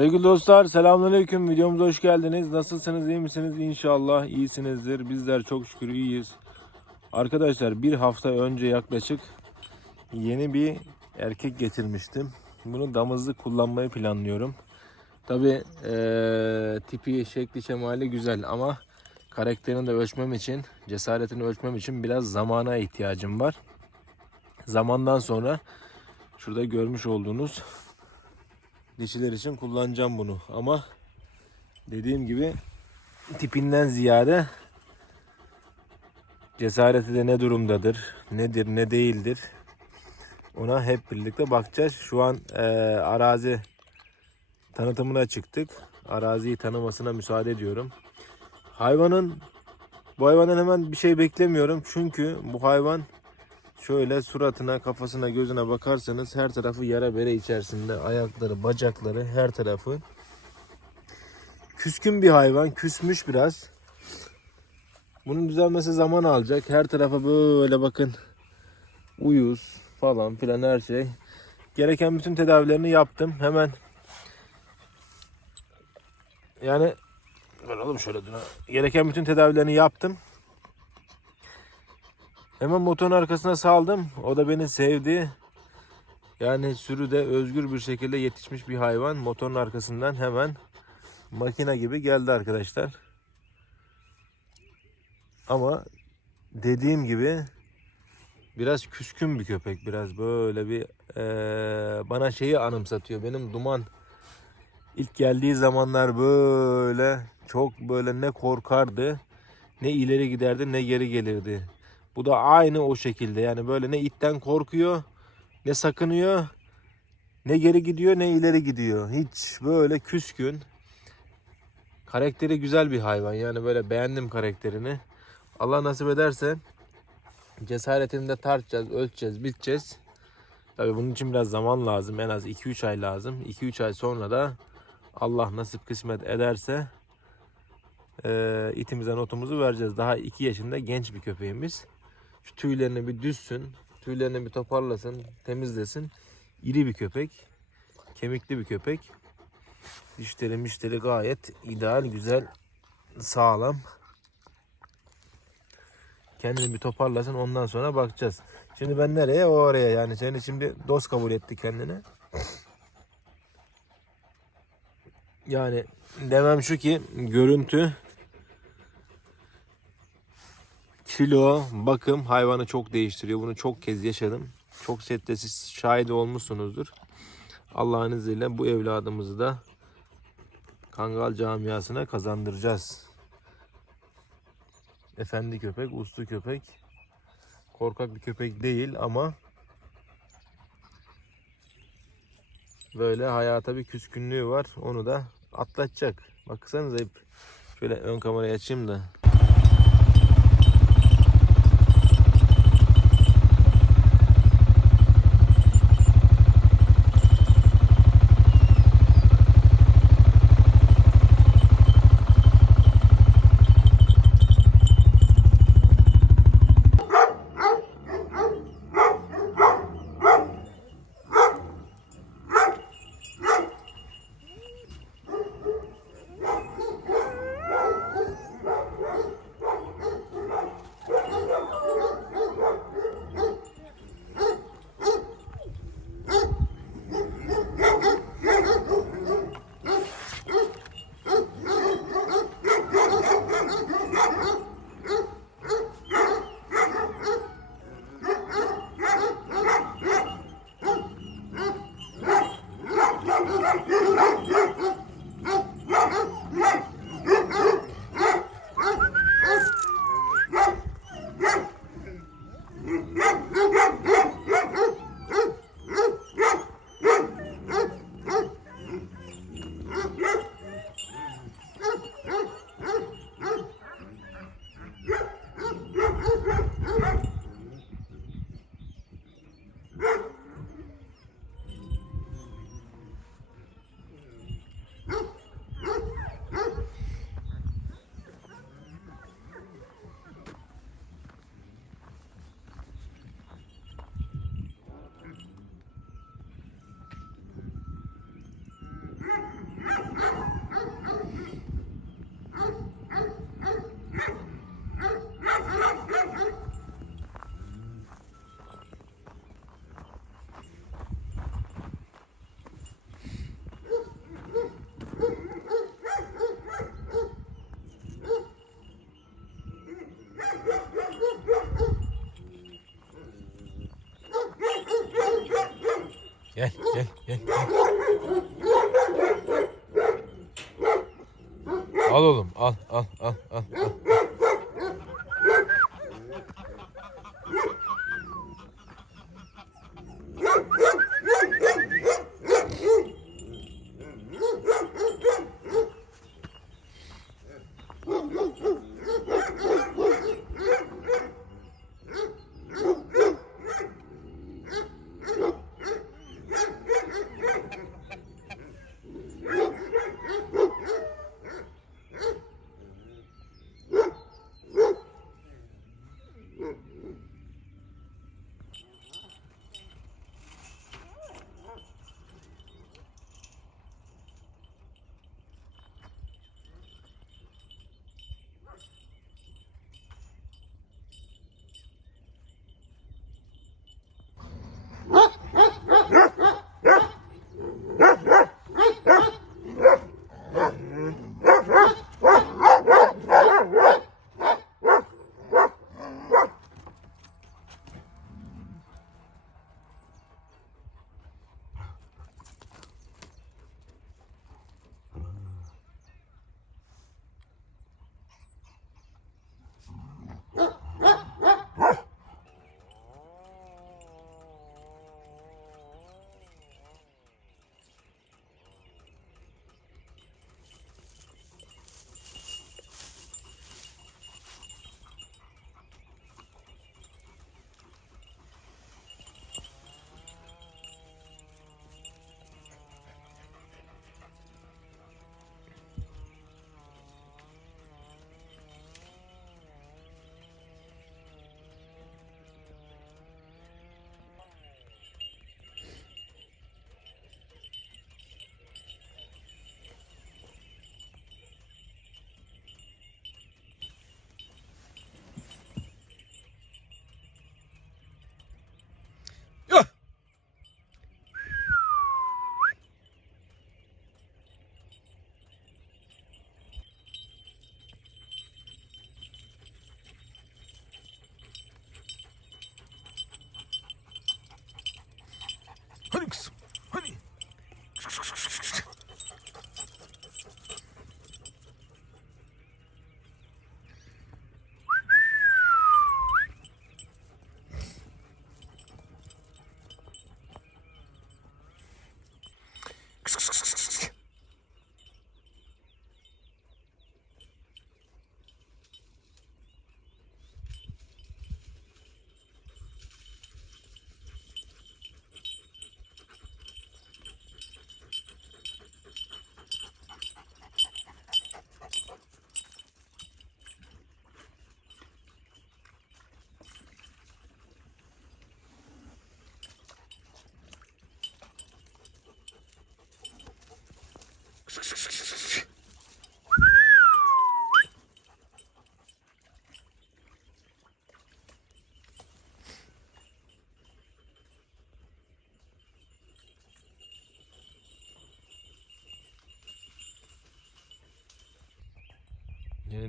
Sevgili dostlar selamünaleyküm videomuza hoş geldiniz. Nasılsınız iyi misiniz? İnşallah iyisinizdir. Bizler çok şükür iyiyiz. Arkadaşlar bir hafta önce yaklaşık yeni bir erkek getirmiştim. Bunu damızlık kullanmayı planlıyorum. Tabi tipi, şekli, şemali güzel ama karakterini de ölçmem için, cesaretini ölçmem için biraz zamana ihtiyacım var. Zamandan sonra şurada görmüş olduğunuz dişiler için kullanacağım bunu. Ama dediğim gibi tipinden ziyade cesareti de ne durumdadır, nedir, ne değildir. Ona hep birlikte bakacağız. Şu an eee, arazi tanıtımına çıktık. Araziyi tanımasına müsaade ediyorum. Hayvanın bu hayvandan hemen bir şey beklemiyorum. Çünkü bu hayvan Şöyle suratına, kafasına, gözüne bakarsanız her tarafı yara bere içerisinde. Ayakları, bacakları, her tarafı. Küskün bir hayvan, küsmüş biraz. Bunun düzelmesi zaman alacak. Her tarafa böyle bakın uyuz falan filan her şey. Gereken bütün tedavilerini yaptım. Hemen yani ver oğlum şöyle dur. Gereken bütün tedavilerini yaptım. Hemen motorun arkasına saldım. O da beni sevdi. Yani sürüde özgür bir şekilde yetişmiş bir hayvan. Motorun arkasından hemen makine gibi geldi arkadaşlar. Ama dediğim gibi biraz küskün bir köpek. Biraz böyle bir eee, bana şeyi anımsatıyor. Benim duman ilk geldiği zamanlar böyle çok böyle ne korkardı ne ileri giderdi ne geri gelirdi. Bu da aynı o şekilde. Yani böyle ne itten korkuyor, ne sakınıyor, ne geri gidiyor, ne ileri gidiyor. Hiç böyle küskün. Karakteri güzel bir hayvan. Yani böyle beğendim karakterini. Allah nasip ederse cesaretini de tartacağız, ölçeceğiz, biteceğiz. Tabii bunun için biraz zaman lazım. En az 2-3 ay lazım. 2-3 ay sonra da Allah nasip kısmet ederse e, itimize notumuzu vereceğiz. Daha 2 yaşında genç bir köpeğimiz. Şu tüylerini bir düzsün. Tüylerini bir toparlasın. Temizlesin. İri bir köpek. Kemikli bir köpek. Dişleri mişleri gayet ideal, güzel, sağlam. Kendini bir toparlasın ondan sonra bakacağız. Şimdi ben nereye? O oraya yani. Seni şimdi dost kabul etti kendine. Yani demem şu ki görüntü kilo, bakım hayvanı çok değiştiriyor. Bunu çok kez yaşadım. Çok sette siz şahit olmuşsunuzdur. Allah'ın izniyle bu evladımızı da Kangal camiasına kazandıracağız. Efendi köpek, uslu köpek. Korkak bir köpek değil ama böyle hayata bir küskünlüğü var. Onu da atlatacak. Baksanıza hep şöyle ön kamerayı açayım da. Al oğlum al al al al. al.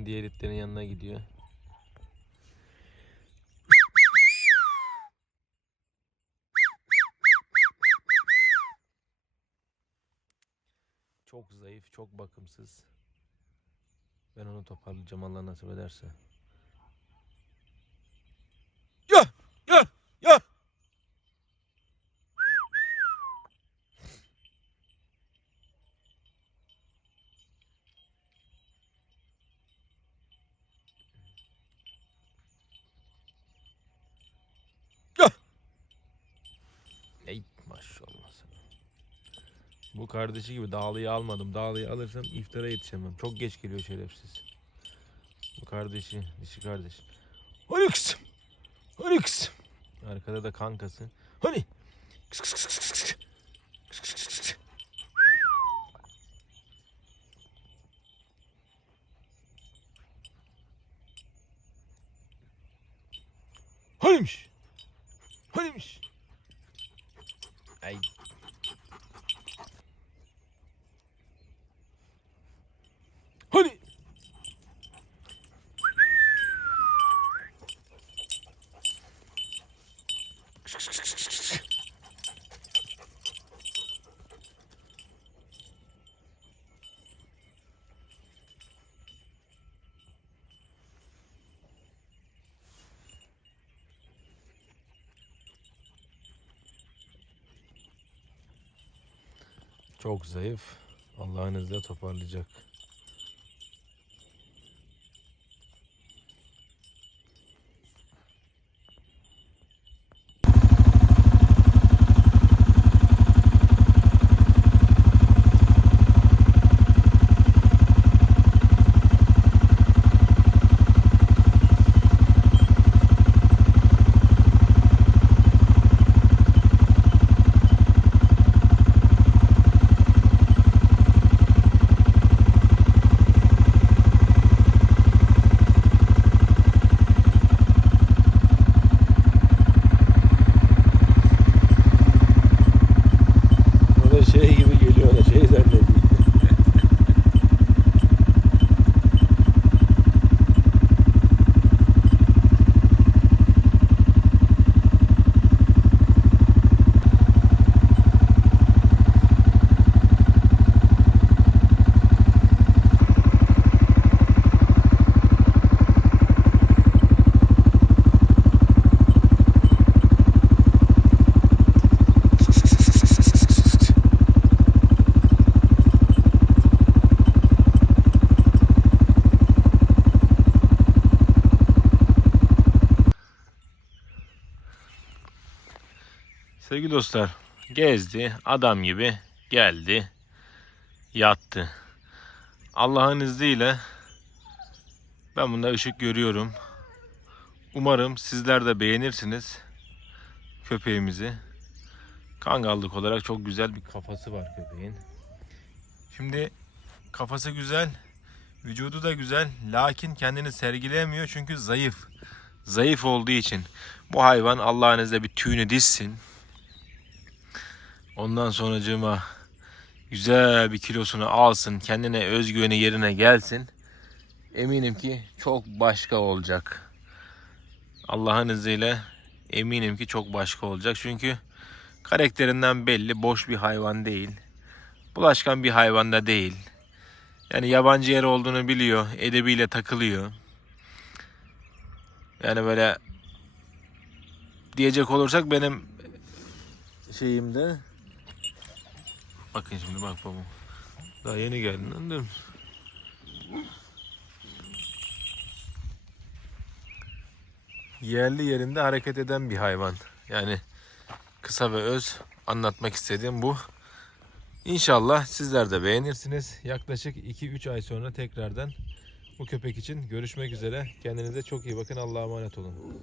Yine diğer itlerin yanına gidiyor. Çok zayıf, çok bakımsız. Ben onu toparlayacağım Allah nasip ederse. Bu kardeşi gibi dağlıyı almadım. Dağlıyı alırsam iftara yetişemem. Çok geç geliyor şerefsiz. Bu kardeşi, dişi kardeş. Hani kızım? Hani kızım? Arkada da kankası. Hani? Kıs kıs kıs kıs kıs kıs. Kıs kıs kıs. Hanimiş? Hanimiş? Ay. Hani? Kıs kıs kıs kıs kıs. Çok zayıf. Allah'ın izniyle toparlayacak. O da şey gibi geliyor ona şey zannediyor. Sevgili dostlar, gezdi, adam gibi geldi, yattı. Allah'ın izniyle ben bunda ışık görüyorum. Umarım sizler de beğenirsiniz köpeğimizi. Kangallık olarak çok güzel bir kafası var köpeğin. Şimdi kafası güzel, vücudu da güzel, lakin kendini sergileyemiyor çünkü zayıf. Zayıf olduğu için bu hayvan Allah'ın izniyle bir tüyünü dizsin. Ondan sonracığıma güzel bir kilosunu alsın, kendine özgüveni yerine gelsin. Eminim ki çok başka olacak. Allah'ın izniyle eminim ki çok başka olacak. Çünkü karakterinden belli boş bir hayvan değil. Bulaşkan bir hayvan da değil. Yani yabancı yer olduğunu biliyor, edebiyle takılıyor. Yani böyle diyecek olursak benim şeyimde Bakın şimdi bak baba. Daha yeni geldin lan dur. Yerli yerinde hareket eden bir hayvan. Yani kısa ve öz anlatmak istediğim bu. İnşallah sizler de beğenirsiniz. Yaklaşık 2-3 ay sonra tekrardan bu köpek için görüşmek üzere. Kendinize çok iyi bakın. Allah'a emanet olun.